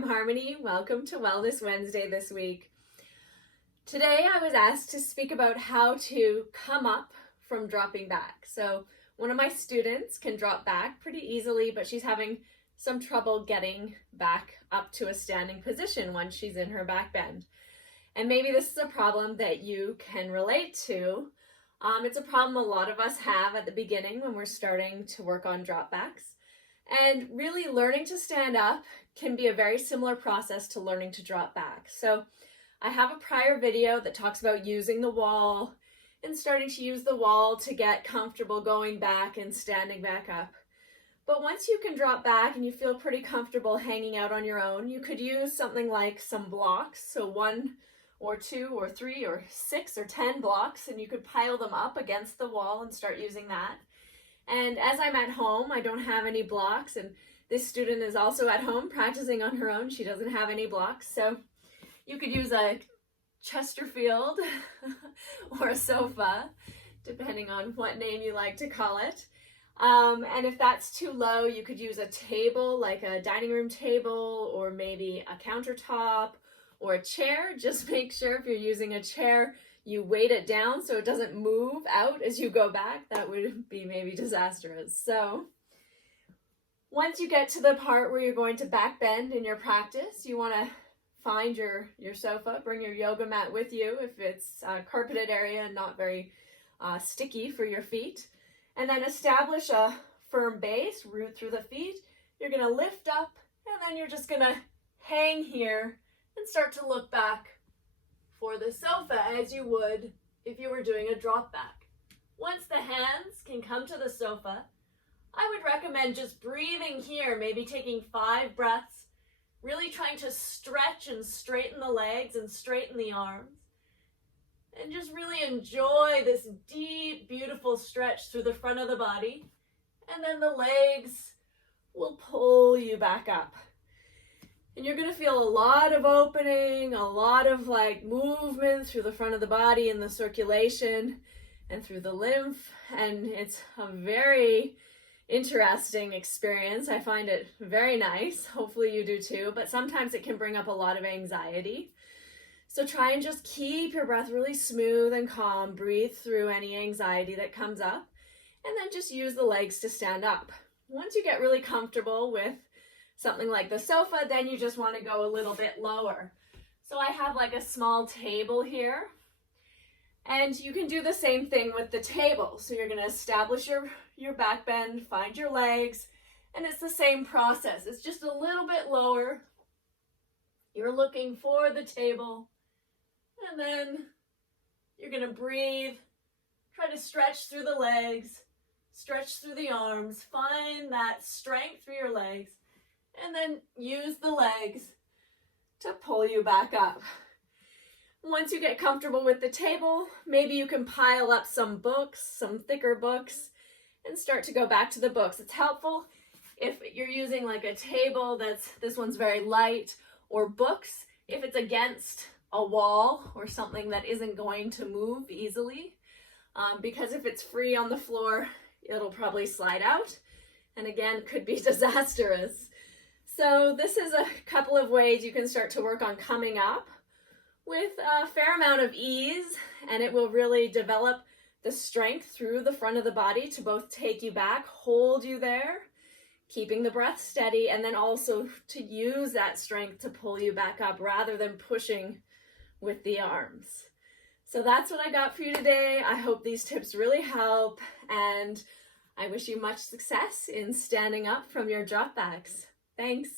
I'm Harmony. Welcome to Wellness Wednesday this week. Today I was asked to speak about how to come up from dropping back. So one of my students can drop back pretty easily, but she's having some trouble getting back up to a standing position once she's in her back bend. And maybe this is a problem that you can relate to. It's a problem a lot of us have at the beginning when we're starting to work on dropbacks. And really learning to stand up can be a very similar process to learning to drop back. So I have a prior video that talks about using the wall and starting to use the wall to get comfortable going back and standing back up. But once you can drop back and you feel pretty comfortable hanging out on your own, you could use something like some blocks. So 1 or 2 or 3 or 6 or 10 blocks, and you could pile them up against the wall and start using that. And as I'm at home, I don't have any blocks, and this student is also at home practicing on her own. She doesn't have any blocks, so you could use a Chesterfield or a sofa, depending on what name you like to call it. And if that's too low, you could use a table, like a dining room table, or maybe a countertop, or a chair. Just make sure if you're using a chair, you weight it down so it doesn't move out as you go back. That would be maybe disastrous. So once you get to the part where you're going to back bend in your practice, you want to find your sofa, bring your yoga mat with you if it's a carpeted area and not very sticky for your feet. And then establish a firm base, root through the feet. You're going to lift up, and then you're just going to hang here and start to look back for the sofa as you would if you were doing a drop back. Once the hands can come to the sofa, I would recommend just breathing here, maybe taking 5 breaths, really trying to stretch and straighten the legs and straighten the arms, and just really enjoy this deep, beautiful stretch through the front of the body, and then the legs will pull you back up. And you're going to feel a lot of opening, a lot of movement through the front of the body and the circulation and through the lymph. And it's a very interesting experience. I find it very nice. Hopefully you do too, but sometimes it can bring up a lot of anxiety. So try and just keep your breath really smooth and calm. Breathe through any anxiety that comes up, and then just use the legs to stand up. Once you get really comfortable with something like the sofa, then you just want to go a little bit lower. So I have like a small table here, and you can do the same thing with the table. So you're going to establish your back bend, find your legs, and it's the same process. It's just a little bit lower. You're looking for the table, and then you're going to breathe, try to stretch through the legs, stretch through the arms, find that strength through your legs, and then use the legs to pull you back up. Once you get comfortable with the table, maybe you can pile up some books, some thicker books, and start to go back to the books. It's helpful if you're using like a table this one's very light, or books if it's against a wall or something that isn't going to move easily, because if it's free on the floor, it'll probably slide out, and again, could be disastrous. So this is a couple of ways you can start to work on coming up with a fair amount of ease, and it will really develop the strength through the front of the body to both take you back, hold you there, keeping the breath steady, and then also to use that strength to pull you back up rather than pushing with the arms. So that's what I got for you today. I hope these tips really help, and I wish you much success in standing up from your dropbacks. Thanks.